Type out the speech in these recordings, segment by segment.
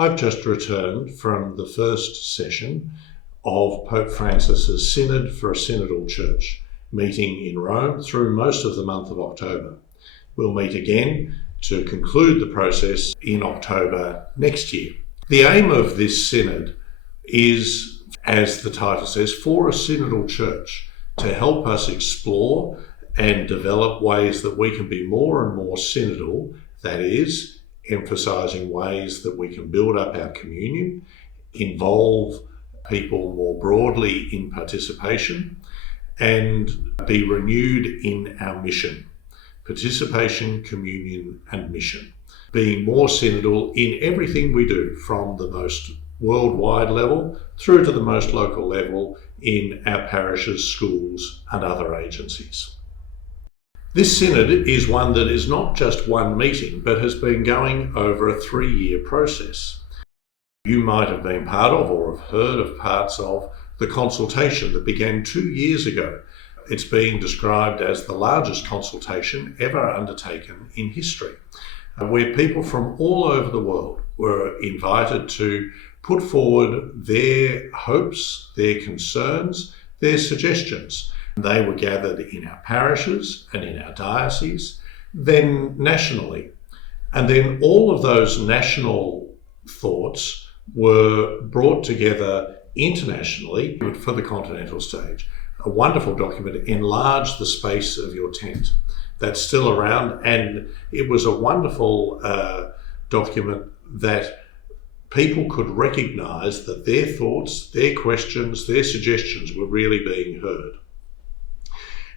I've just returned from the first session of Pope Francis's Synod for a Synodal Church, meeting in Rome through most of the month of October. We'll meet again to conclude the process in October next year. The aim of this Synod is, as the title says, for a Synodal Church, to help us explore and develop ways that we can be more and more synodal, that is, emphasising ways that we can build up our communion, involve people more broadly in participation, and be renewed in our mission. Participation, communion, and mission. Being more synodal in everything we do, from the most worldwide level through to the most local level in our parishes, schools, and other agencies. This synod is one that is not just one meeting, but has been going over a 3-year process. You might have been part of or have heard of parts of the consultation that began 2 years ago. It's being described as the largest consultation ever undertaken in history, where people from all over the world were invited to put forward their hopes, their concerns, their suggestions. They were gathered in our parishes and in our dioceses, then nationally. And then all of those national thoughts were brought together internationally for the continental stage. A wonderful document, Enlarge the Space of Your Tent. That's still around, and it was a wonderful document that people could recognise that their thoughts, their questions, their suggestions were really being heard.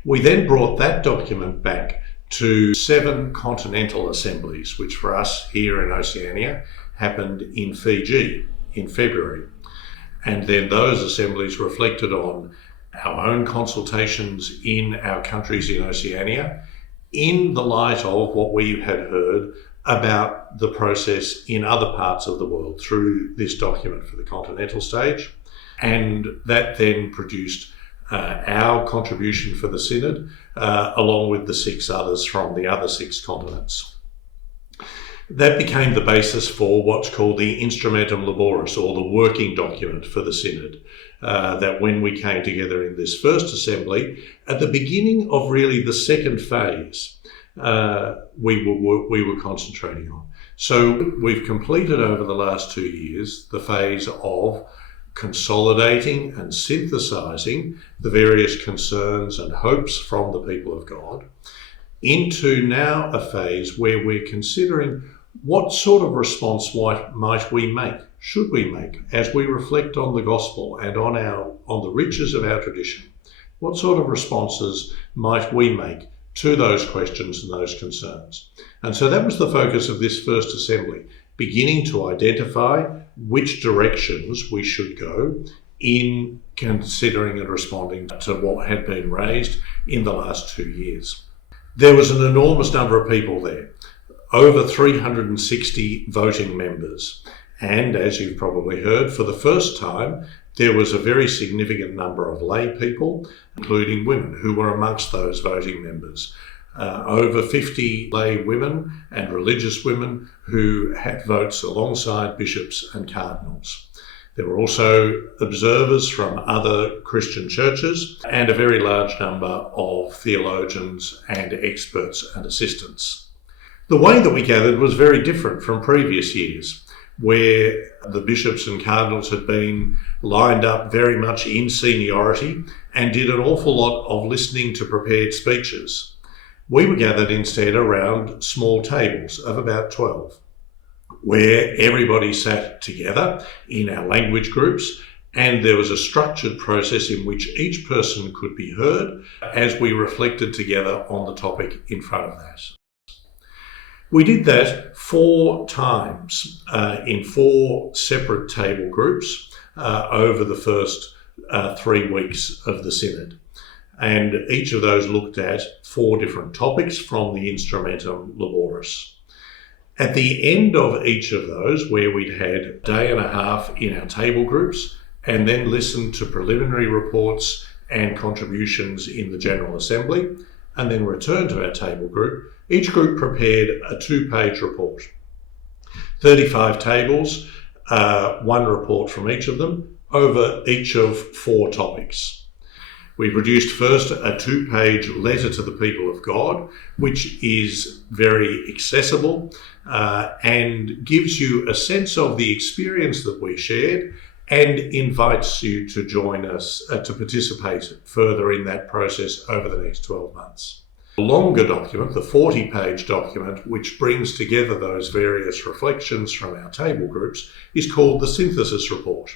We then brought that document back to 7 continental assemblies, which for us here in Oceania happened in Fiji in February. And then those assemblies reflected on our own consultations in our countries in Oceania in the light of what we had heard about the process in other parts of the world through this document for the continental stage. And that then produced our contribution for the Synod, along with the 6 others from the other 6 continents. That became the basis for what's called the Instrumentum Laboris, or the working document for the Synod, that when we came together in this first assembly, at the beginning of really the second phase, we were concentrating on. So we've completed over the last 2 years the phase of consolidating and synthesising the various concerns and hopes from the people of God, into now a phase where we're considering what sort of response might we make, should we make, as we reflect on the gospel and on the riches of our tradition. What sort of responses might we make to those questions and those concerns? And so that was the focus of this first assembly, beginning to identify which directions we should go in considering and responding to what had been raised in the last 2 years. There was an enormous number of people there, over 360 voting members. And as you've probably heard, for the first time, there was a very significant number of lay people, including women, who were amongst those voting members. Over 50 lay women and religious women who had votes alongside bishops and cardinals. There were also observers from other Christian churches and a very large number of theologians and experts and assistants. The way that we gathered was very different from previous years, where the bishops and cardinals had been lined up very much in seniority and did an awful lot of listening to prepared speeches. We were gathered instead around small tables of about 12, where everybody sat together in our language groups, and there was a structured process in which each person could be heard as we reflected together on the topic in front of that. We did that 4 times in 4 separate table groups over the first 3 weeks of the Synod. And each of those looked at 4 different topics from the Instrumentum Laboris. At the end of each of those, where we'd had a day and a half in our table groups, and then listened to preliminary reports and contributions in the General Assembly, and then returned to our table group, each group prepared a 2-page report. 35 tables, one report from each of them over each of 4 topics. We produced first a 2-page letter to the people of God, which is very accessible and gives you a sense of the experience that we shared and invites you to join us to participate further in that process over the next 12 months. The longer document, the 40-page document, which brings together those various reflections from our table groups, is called the Synthesis Report.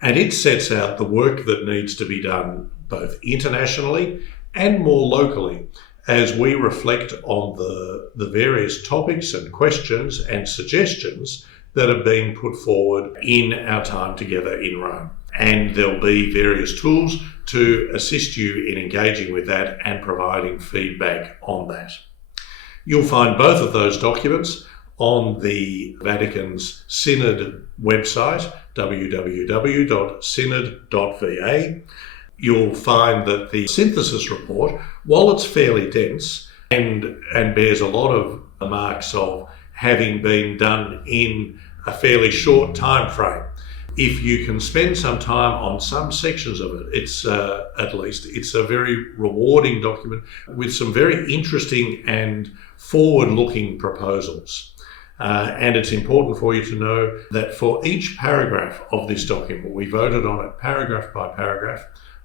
And it sets out the work that needs to be done both internationally and more locally as we reflect on the various topics and questions and suggestions that have been put forward in our time together in Rome. And there'll be various tools to assist you in engaging with that and providing feedback on that. You'll find both of those documents on the Vatican's Synod website, www.synod.va. You'll find that the synthesis report, while it's fairly dense and bears a lot of marks of having been done in a fairly short time frame, if you can spend some time on some sections of it, it's a very rewarding document with some very interesting and forward-looking proposals. And it's important for you to know that for each paragraph of this document, we voted on it paragraph by paragraph.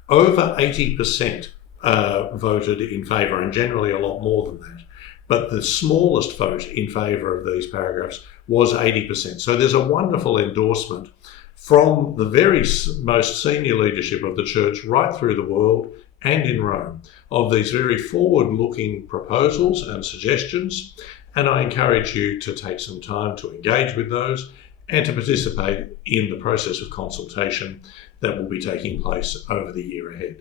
Over 80% voted in favour, and generally a lot more than that. But the smallest vote in favour of these paragraphs was 80%. So there's a wonderful endorsement from the very most senior leadership of the Church right through the world and in Rome of these very forward-looking proposals and suggestions. And I encourage you to take some time to engage with those and to participate in the process of consultation that will be taking place over the year ahead.